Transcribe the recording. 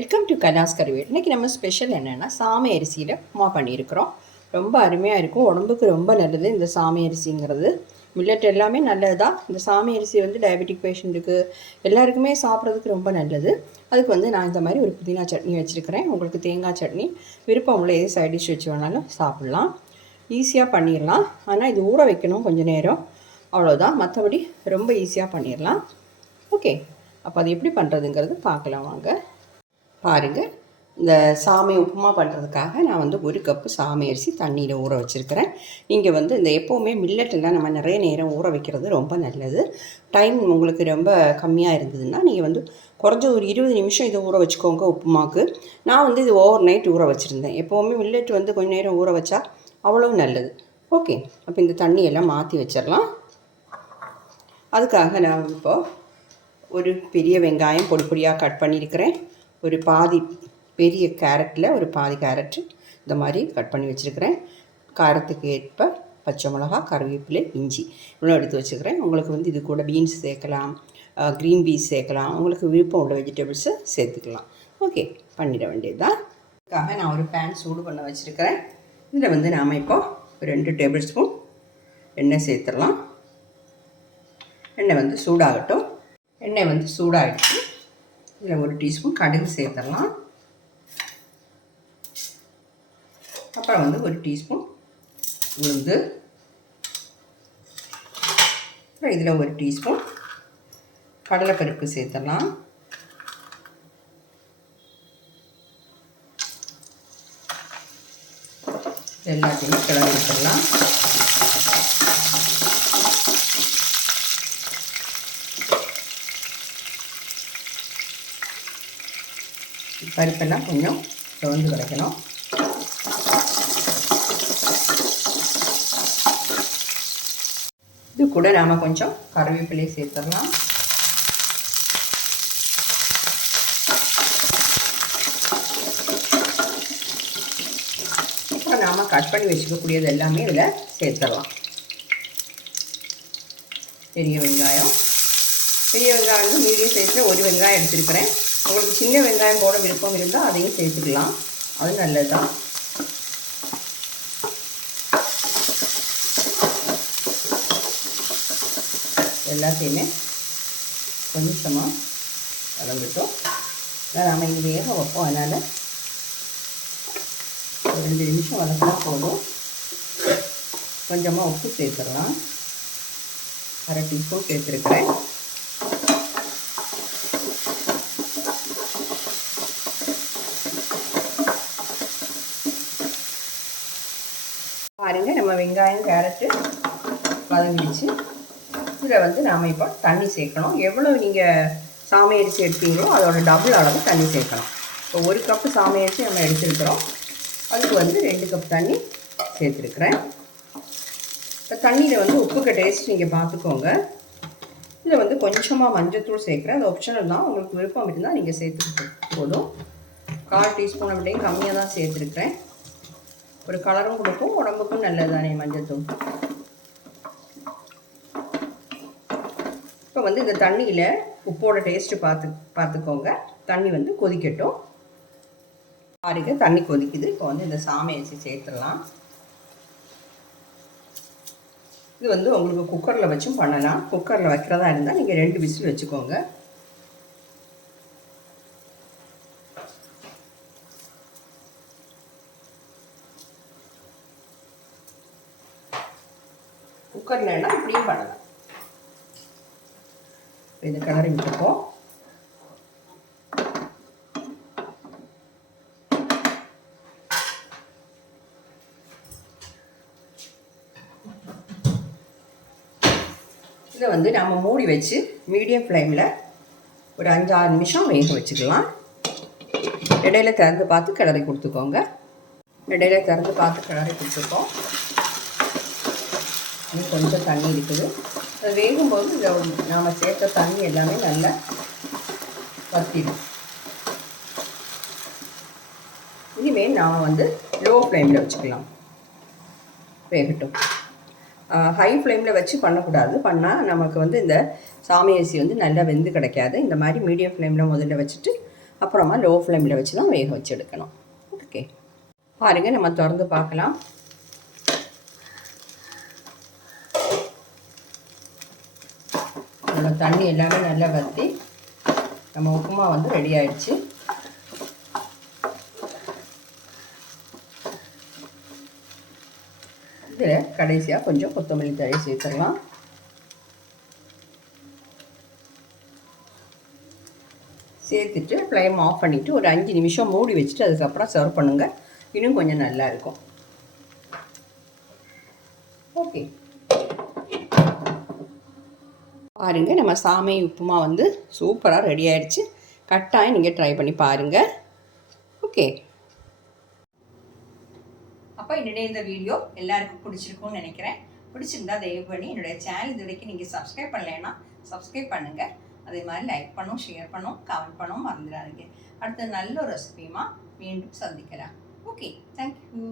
Welcome to கலாஸ் Karuvel இன்றைக்கி நம்ம special என்னென்னா சாமை அரிசியில் உப்புமா பண்ணியிருக்கிறோம். ரொம்ப அருமையாக இருக்கும். உடம்புக்கு ரொம்ப நல்லது இந்த சாமை அரிசிங்கிறது. மில்லட் எல்லாமே நல்லது தான் இந்த சாமி அரிசி வந்து டயபெட்டிக் பேஷண்ட்டுக்கு எல்லாருக்குமே சாப்பிட்றதுக்கு ரொம்ப நல்லது. அதுக்கு வந்து நான் இந்த மாதிரி ஒரு புதினா சட்னி வச்சுருக்கிறேன். உங்களுக்கு தேங்காய் சட்னி விருப்பம் உள்ள எது சைட் டிஷ் வச்சு வேணாலும் சாப்பிட்லாம். ஈஸியாக பண்ணிடலாம். ஆனால் இது ஊற வைக்கணும் கொஞ்சம் நேரம். அவ்வளோதான் மற்றபடி ரொம்ப ஈஸியாக பண்ணிடலாம். ஓகே அப்போ அது எப்படி பண்ணுறதுங்கிறது பார்க்கலாம் வாங்க. பாருங்கள் இந்த சாமை உப்புமா பண்ணுறதுக்காக நான் வந்து ஒரு கப்பு சாமை அரிசி தண்ணியில் ஊற வச்சுருக்கிறேன். நீங்கள் வந்து இந்த எப்போவுமே மில்லட்டெல்லாம் நம்ம நிறைய நேரம் ஊற வைக்கிறது ரொம்ப நல்லது. டைம் உங்களுக்கு ரொம்ப கம்மியாக இருந்ததுன்னா நீங்கள் வந்து குறைஞ்ச ஒரு இருபது நிமிஷம் இதை ஊற வச்சுக்கோங்க உப்புமாக்கு. நான் வந்து இது ஓவர் நைட் ஊற வச்சுருந்தேன். எப்போவுமே மில்லட் வந்து கொஞ்சம் நேரம் ஊற வச்சா அவ்வளோ நல்லது. ஓகே அப்போ இந்த தண்ணியெல்லாம் மாற்றி வச்சிடலாம். அதுக்காக நான் இப்போது ஒரு பெரிய வெங்காயம் பொடி பொடியாக கட் பண்ணியிருக்கிறேன். ஒரு பாதி பெரிய கேரட்டில் ஒரு பாதி கேரட் இந்த மாதிரி கட் பண்ணி வச்சுருக்கிறேன். காரத்துக்கு ஏற்ப பச்சை மிளகா கருவேப்பிலை இஞ்சி இவ்வளோ எடுத்து வச்சுக்கிறேன் உங்களுக்கு வந்து இது கூட பீன்ஸ் சேர்க்கலாம் க்ரீன் பீஸ் சேர்க்கலாம். உங்களுக்கு விருப்பம் உள்ள வெஜிடபிள்ஸை சேர்த்துக்கலாம். ஓகே பண்ணிட வேண்டியதுதான். இதுக்காக நான் ஒரு பேன் சூடு பண்ண வச்சுருக்கிறேன். இதில் வந்து நாம் இப்போ ஒரு ரெண்டு டேபிள் ஸ்பூன் எண்ணெய் சேர்த்துடலாம். எண்ணெய் வந்து சூடாகட்டும். எண்ணெய் வந்து சூடாகிடுச்சு இதில் ஒரு டீஸ்பூன் கடுகு சேர்த்துடலாம். அப்புறம் வந்து ஒரு டீஸ்பூன் உளுந்து. அப்புறம் இதில் ஒரு டீஸ்பூன் கடலைப்பருப்பு சேர்த்துடலாம். எல்லாத்தையுமே கிளம்பி விட்டுடலாம். பருப்பெல்லாம் கொஞ்சம் திறந்து கிடைக்கணும் இது கூட நாம் கொஞ்சம் கருவேப்பிலையை சேர்த்துடலாம். அப்புறம் நாம் கட் பண்ணி வச்சுக்கக்கூடியது எல்லாமே இதில் சேர்த்துடலாம். பெரிய வெங்காயம். பெரிய வெங்காயம் மீடியம் சைஸில் ஒரு வெங்காயம் எடுத்துருக்கிறேன். உங்களுக்கு சின்ன வெங்காயம் போட விருப்பம் இருந்தால் அதையும் சேர்த்துக்கலாம். அது நல்லது? தான் எல்லாத்தையுமே கொஞ்சமாக வளர்ந்துட்டோம் நாம் இங்கே வேக வைப்போம். அதனால் ஒரு ரெண்டு நிமிஷம் வளர்த்தா போதும். கொஞ்சமாக உப்பு சேர்த்துடலாம். அரை டீஸ்பூன் சேர்த்துருக்குறேன். பாருங்கள் நம்ம வெங்காயம் கேரட்டு வதங்கிடுச்சு. இதில் வந்து நாம் இப்போ தண்ணி சேர்க்கணும். எவ்வளோ நீங்கள் சாமி அரிசி எடுத்தீங்களோ அதோட டபுள் அளவு தண்ணி சேர்க்கணும் இப்போ ஒரு கப்பு சாமி அரிசி நம்ம எடுத்துருக்குறோம். அதுக்கு வந்து ரெண்டு கப் தண்ணி சேர்த்துருக்குறேன். இப்போ தண்ணியில் வந்து உப்புக்க டேஸ்ட் நீங்கள் பார்த்துக்கோங்க. இதில் வந்து கொஞ்சமாக மஞ்சத்தூள் சேர்க்குறேன். அது ஆப்ஷனல் தான். உங்களுக்கு விருப்பம் இருந்தால் நீங்கள் சேர்த்துக்கிட்டு போதும். கால் டீஸ்பூன் அப்படியே கம்மியாக தான் சேர்த்துருக்குறேன். ஒரு கலரும் கொடுக்கும் உடம்புக்கும் நல்லது தானே மஞ்சத்தூள். இப்போ வந்து இந்த தண்ணியில் உப்போட டேஸ்ட்டு பார்த்து பார்த்துக்கோங்க. தண்ணி வந்து கொதிக்கட்டும். பாருங்க தண்ணி கொதிக்குது. இப்போ வந்து இந்த சாமையை சேர்த்துடலாம். இது வந்து உங்களுக்கு குக்கரில் வச்சும் பண்ணலாம். குக்கரில் வைக்கிறதா இருந்தால் நீங்கள் ரெண்டு விசில் வச்சுக்கோங்க. குக்கர்லன்னா இப்படியும் பண்ணலாம். இந்த கிளறி விட்டுப்போம் இதை வந்து நம்ம மூடி வச்சு மீடியம் ஃப்ளேமில் ஒரு அஞ்சாறு நிமிஷம் வேக வச்சுக்கலாம். இடையில திறந்து பார்த்து கிளறி கொடுத்துக்கோங்க. இடையில திறந்து பார்த்து கிளறி கொடுத்துக்கோம் இன்னும் கொஞ்சம் தண்ணி இருக்குது. அது வேகும்போது நாம் சேர்த்த தண்ணி எல்லாமே நல்லா வத்திடும் இனிமேல் நாம் வந்து லோ ஃப்ளேமில் வச்சுக்கலாம். வேகட்டும். ஹை ஃப்ளேமில் வச்சு பண்ணக்கூடாது. பண்ணால் நமக்கு வந்து இந்த சாமி அரிசி வந்து நல்லா வெந்து கிடைக்காது. இந்த மாதிரி மீடியம் ஃப்ளேமில் முதல்ல வச்சுட்டு அப்புறமா லோ ஃப்ளேமில் வச்சு தான் வேக வச்சு எடுக்கணும் ஓகே பாருங்கள் நம்ம திறந்து பார்க்கலாம். நம்ம தண்ணி எல்லாமே நல்லா வற்றி நம்ம உப்புமா வந்து ரெடி ஆயிடுச்சு. இதில் கடைசியாக கொஞ்சம் கொத்தமல்லி தழை சேர்த்துடலாம். சேர்த்துட்டு ஃப்ளேம் ஆஃப் பண்ணிவிட்டு ஒரு அஞ்சு நிமிஷம் மூடி வச்சுட்டு அதுக்கப்புறம் சர்வ் பண்ணுங்கள் இன்னும் கொஞ்சம் நல்லா இருக்கும். ஓகே பாருங்கள் நம்ம சாமை உப்புமா வந்து சூப்பராக ரெடி ஆயிடுச்சு. கட்டாயம் நீங்கள் ட்ரை பண்ணி பாருங்கள் ஓகே அப்போ என்னுடைய இந்த வீடியோ எல்லாருக்கும் பிடிச்சிருக்கும்னு நினைக்கிறேன். பிடிச்சிருந்தா தயவு பண்ணி என்னுடைய சேனல் இது வரைக்கும் நீங்கள் சப்ஸ்கிரைப் பண்ணலைன்னா சப்ஸ்கிரைப் பண்ணுங்கள் அதே மாதிரி லைக் பண்ணும் ஷேர் பண்ணும் கமெண்ட் பண்ணும் மறந்துடாதீங்க. அடுத்த நல்ல ஒரு ரெசிபியுமா மீண்டும் சந்திக்கிறேன் ஓகே தேங்க்யூ